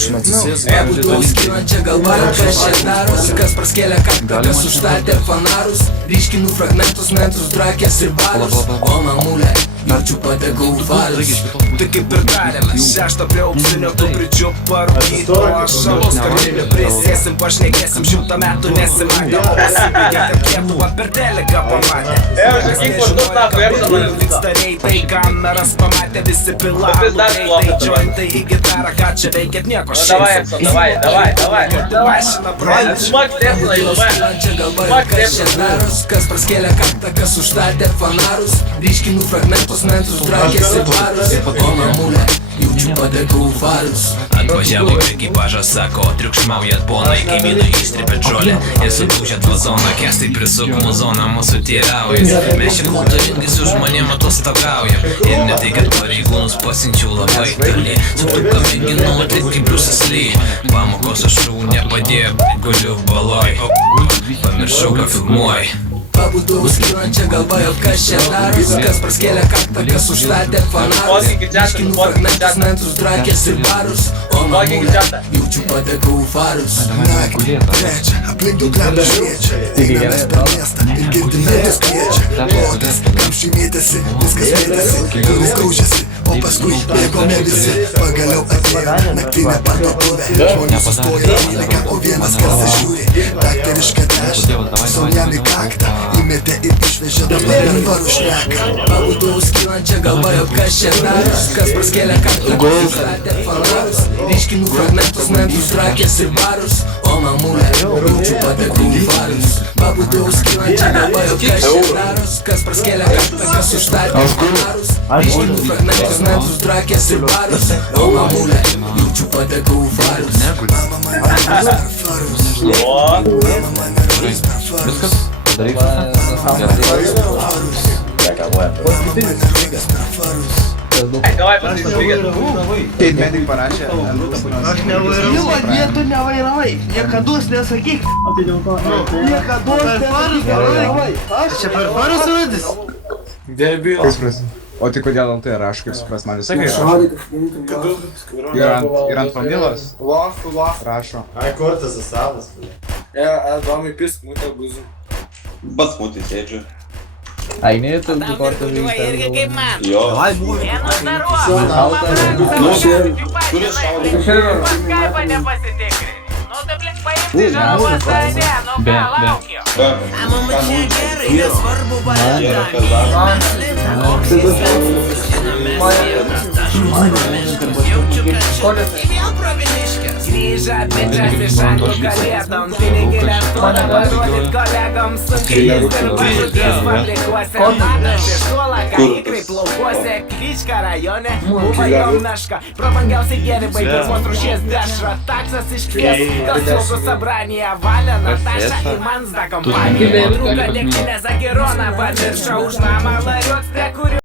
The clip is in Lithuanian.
Aš nebūtų skylančia galva, kas čia darosi, kas praskėlė kaktą, kas užstatė fanarus. Ryškinu fragmentus, mentus, drakės ir barus. O mamulė, jaučiu padegau valius. Tai kaip ir darėme, 6 prie auksinio, tu pridžiu parūkyto. Šalos karėlė prisėsim, pašnekėsim, 100 metų nesimatė. O pasibėgė, kad Lietuva per telegą pamatė. Vyksta reitai, kameras pamatė, visi pilavų reitai. Jointai į gitarą, ką čia veikėt, nieko šiais. Mašina praeitė. Skylančia galva, kas čia daros, kas praskėlė kaktą, kas užstatė fanarus. Ryškinu fragmentus, mentus, drakės ir barus. O mamulė, jaučiu padegau valius. Atvažiavo ekipažas, sako, triukšmaujat ponai, kaimynai ištripėt žolę ir sudaužėt vazoną, kestai prisuk muzoną, mūsų teiraujas. Mes čia kultūringai su žmonėm atostogaujam ir ne tai, kad pareigūnus pasiunčiau labai toli. Suktuką mėginu atlikti kaip Bruce'as Lee. Pamokos aš nepadėjo, guliu baloj. Pamiršau, ką filmuoji. Pabudau skylančia galva, jau kas čia daros, kas praskėlė kaktą, kas užstatė fanarus. Ryškinu fragmentus, mentus, drakės ir barus. O mamulė, jaučiu padegau varus. Naktį, trečia, aplink daug lemų šviečia. Einamės per miestą ir girdime vis kviečia. Lodas, kamščiai mėtėsi, viskas mėtėsi, durys daužėsi, o paskui bėgome visi. Pagaliau atėjo naktinė parduotuvė. Žmonės sustoja trylika, o vienas garsas žiūri. Dakterišką dešrą, saujam į kaktą. Įmetė ir išvežė, dabar per varų šneka. Pabudau skylančia galva, jau kas čia daros, kas praskėlė kaktą, kas užstatė fanarus. Ryškinu fragmentus, mentus, drakės ir barus. O mamulė, jaučiu padegau valius. Pabudau skylančia galva, jau kas čia daros, kas praskėlė kaktą, kas užstatė fanarus. Ryškinu fragmentus, mentus, drakės ir barus. O mamulė, jaučiu padegau valius. Mama man per farus. Mama man per farus. Давай, Tai medikai parašė. Aš nevairavai. Tu nevairavai. Niekados nesakyk. Niekados nevairavai. Aš čia per farus rodys. Debilas. O tai kodėl ant tai rašo, kaip supras, man visai rašo. Ir ant Pamilos rašo. Ai, kortas asavas. Domai pisk, mūtė buzu. Pats mūtį sėdžiu. Ai, ne, tu kortą Irgi kaip man. Jo. Vienas daruojas. Kuris šaudė? Paskaipą nepasitikrini. Nu, tai blik paimti žaluos, ne, nu ką laukiu. Mama čia gerai, nesvarbu balė. Grįžę bičias iš anglų kalėdom, pinigį lėktuvą parodyt kolegoms. Sunkiai dirba žudies fabrikuose, matas iš suolą, ką įkrai plaukuose. Klička rajone, buvo jau meška, prabangiausiai gėrimai, pirmos rūšies dešra. Taksas iškvies, kas tiltų sabranėje, Valė, Nataša ir Mansda kompanija. Trūka dėkšinė Zagironą, pamiršau už namą lariuot, prie kurių